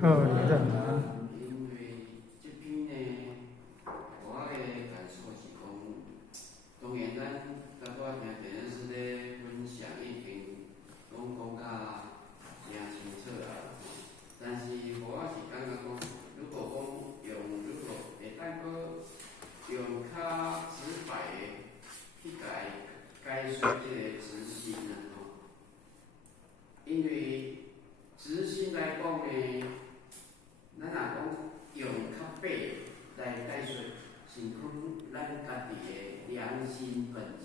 好，你在哪？因为这边呢，我的感受是讲，当然咱我听电视咧分享已经讲甲真清楚啊。但是我是感觉讲，如果会当搁用较直白的去解说这个执行啊吼，因为执行来讲呢。咱若讲用较白来解说，是讲咱家己的良心本性。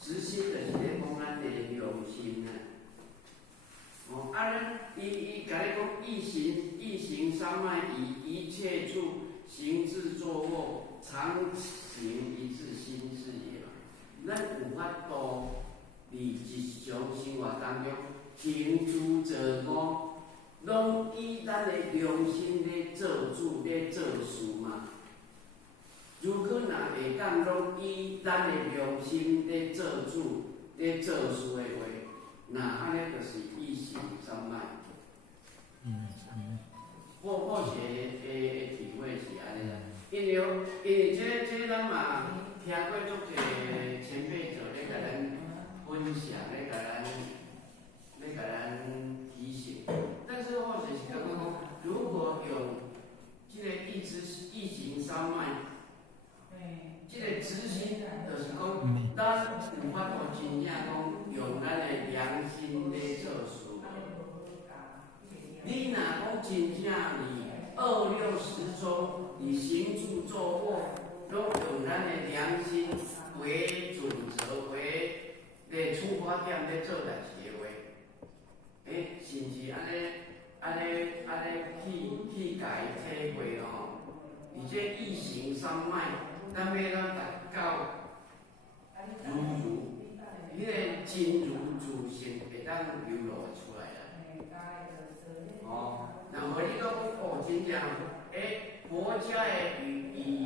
执行就是咧讲咱的良心啊。伊甲你讲一行三昧，以一切处行智作恶，常行一致心是也嘛。咱有法度伫日常生活当中。行诸者恶，拢以咱的良心咧做主咧做事嘛。如果若会当拢以咱的良心咧做主咧做事的话，那安尼就是一行三昧。或许的体会是安尼啦，因为这咱嘛听过足侪前辈者咧甲咱分享咧甲咱。甲咱提醒，但是或者是讲讲，如果有这个一行三昧，这个执行就是讲，咱有法度真正讲用咱的良心来做事。你若讲真正你260中，你行住坐卧，拢用咱的良心为准则为出发点来做代志。是毋是安尼去家体会哦？而且一行三昧，咱要咱达到迄个真如自性会当流露出来啦。然后你讲真正佛家的语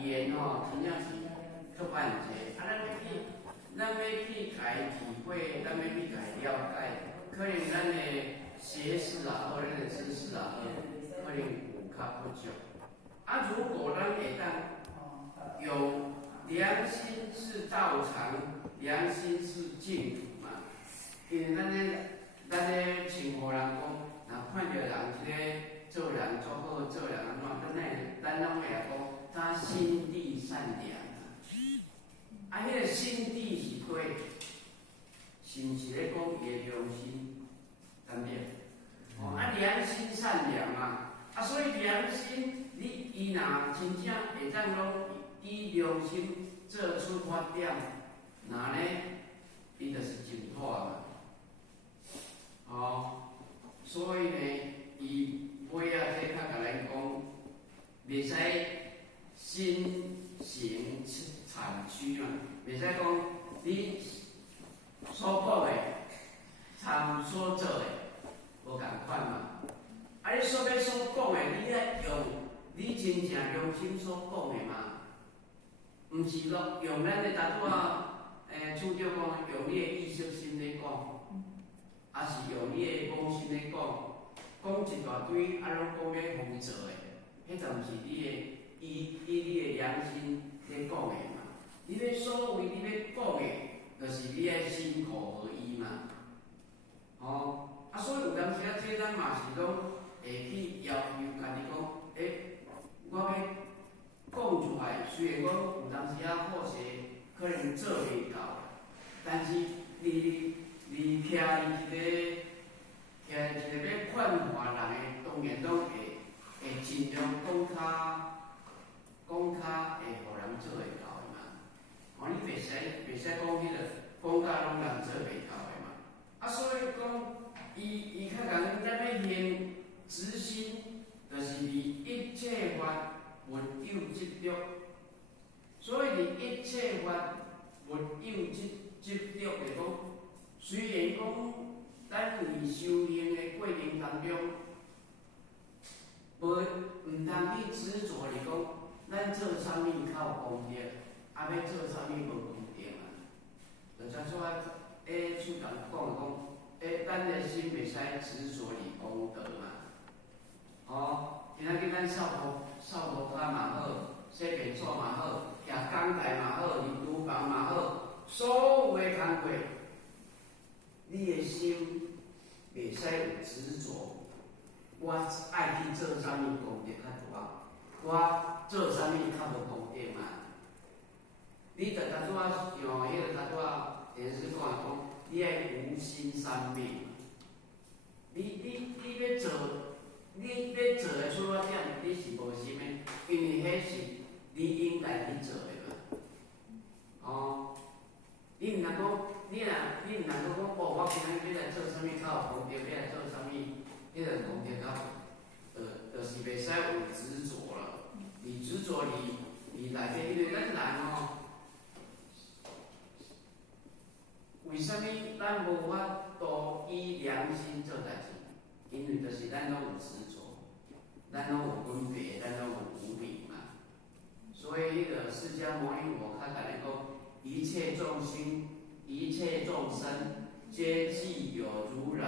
言真正是足万济，咱要去家体会，咱要去家了解。可能咱的学识啊，或咱的知识啊，可能有较不足。如果咱会当有良心是道场，良心是净土嘛。因为咱咧请互人讲，若看到人即个做人做好，做人安怎，咱拢会来讲，他心地善良迄个心地是对。是毋是咧讲伊的良心？对不对？良心善良嘛，所以良心，伊若真正会当拢以良心做出发点，那呢，伊就是真好嘛。所以呢，伊尾啊，这较甲咱讲，袂使心行产区嘛，袂使讲你。所讲的，参所做的，无共款嘛。你所讲的，你咧用你真正良心所讲的嘛，毋是咯用咱的达拄厝长讲，用你的意识心咧讲，还是用你的妄心咧讲，讲一大堆，拢讲要负责的，迄就毋是你的以你的良心咧讲的嘛。你要所谓你要讲的。就是你爱心口合一嘛，所以有当时这咱嘛是讲会去要求家己讲，我要讲出来，虽然讲有当时或许可能做袂到，但是你徛一个要劝化人的，当然拢会尽量讲较会互人做会到的嘛。你袂使讲迄个，讲甲拢人做袂到的嘛。所以讲，伊较讲，咱要行执心，就是离一切法无有执着。所以离一切法无有执着的讲，虽然讲咱伫修行的过程当中，毋通去执着哩讲，咱做啥物较有功德。要做啥物无固定啊？就像说，处长讲咱的心袂使执着于功德嘛。哦，今仔日咱扫涂骹嘛好，洗便所嘛好，徛讲台嘛好，入厨房嘛好，所有的工作，你的心袂使有执着。我爱去做啥物功德较大，我做啥物较无功德嘛？你着拄仔像迄个拄仔电视讲，你爱无心三昧。你要做，你要做的出发点，你是无心的，因为迄是你应该去做的嘛。哦，你毋通讲，你毋通讲哦，我今仔日要来做啥物较有功德，要来做啥物，迄个功德较，就是袂使有执着了。你执着你内底，因为咱人哦。为什么咱无法度以良心做代志？因为就是咱拢有执着，咱拢有分别，咱拢有无明嘛。所以迄个释迦牟尼佛他甲咱讲，一切众生，一切众生，皆具有如来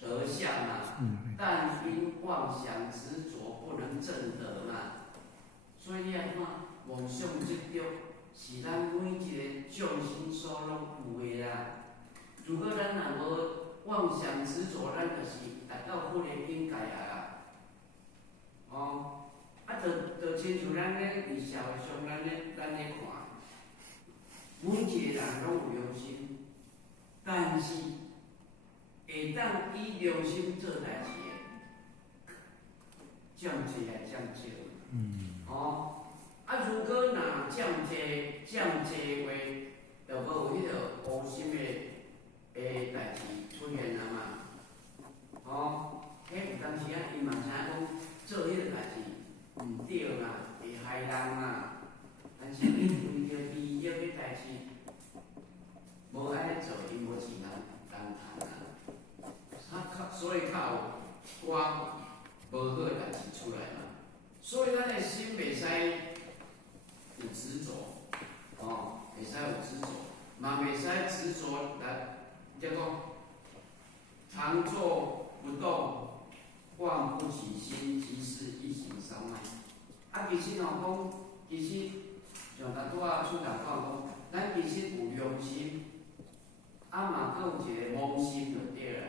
德相嘛。但因妄想执着，不能证得嘛。所以你来看，妄想执着。是咱每一个众生所拢有的啦。如果咱若无妄想执着，咱就是达到迄个境界啊啦。哦，就亲像咱咧伫社会上，咱咧看，每一个人拢有良心，但是会当以良心做代志的，降济还降少。哦。如果若降济话，就无有迄个无心的代志出现啊嘛。哦，迄有当时啊，伊嘛知影讲做迄个代志毋对嘛，会害人嘛。但是伊为着利益的代志，无安尼做，伊无钱人谈啊。所以较有我无好的代志出来嘛。所以咱的心袂使。有执着，哦，袂使有执着，嘛袂使执着来，叫做常坐不动，妄不起心，即是一行三昧。其实讲，其实像咱拄仔出头讲，咱其实有良心，嘛佫有一个妄心就对了。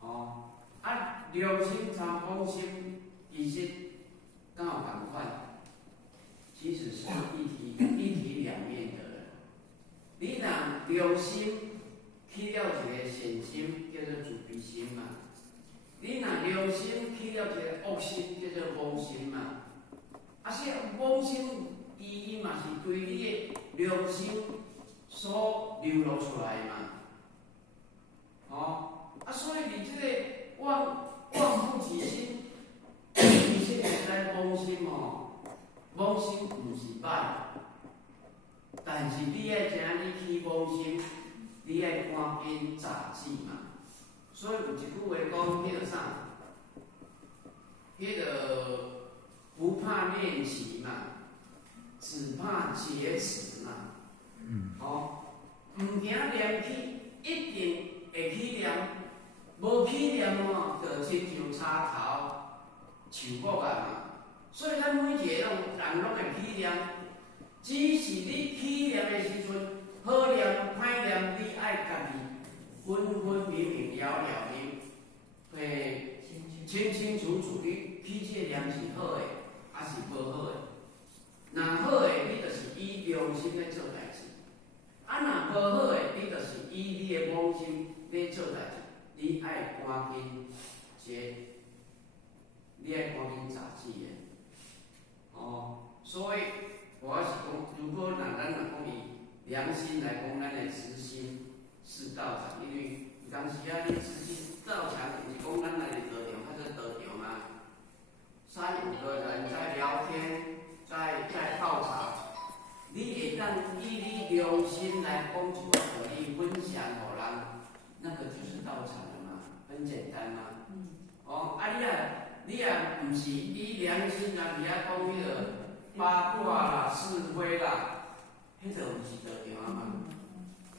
哦，良心参妄心，其实刚好同款。其实是一体两面的。你若良心起了一个善心，叫做慈悲心嘛；你若良心起了一个恶心，叫做妄心嘛。妄心伊嘛是对你的良心所流露出来嘛。哦，所以你这个妄不起心，其实是在妄心哦。妄心毋是歹，但是你爱知影你起妄心，你爱赶紧查止嘛。所以有一句话讲，迄个啥，迄个不怕练习嘛，只怕劫持嘛。哦，毋惊念起，一定会起念，无起念哦，就亲像插头树木啊嘛。所以咱每一个人拢会起念，只是你起念的时阵，好念歹念，你爱家己分分明明了了的，清清楚楚，你起这个念是好的，还是无好的？若好的，你就是以良心来做代志；若无好的，你就是以你的妄心来做代志。你爱赶紧你爱赶紧查止的。哦，所以我是讲，如果咱讲以良心来讲，咱的慈心是道场，因为有当时啊，你慈心道场不是讲咱来道场，或者道场嘛。3、5个人在聊天，在泡茶，你会当以你良心来讲一个道理分享给人，那个就是道场了嘛，很简单嘛。哦，你也毋是以良心来伫遐讲迄个八卦啦、是非啦，迄个毋是道场啊嘛。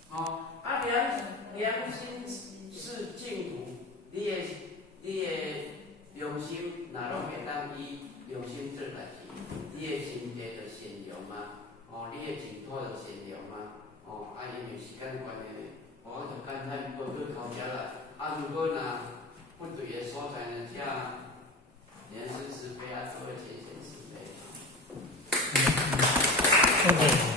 哦，良心拖着闲聊嘛，因为时间关系，我就简单报告到遮啦。如果不对的所在呢，这言是是非做一些显示非。谢谢。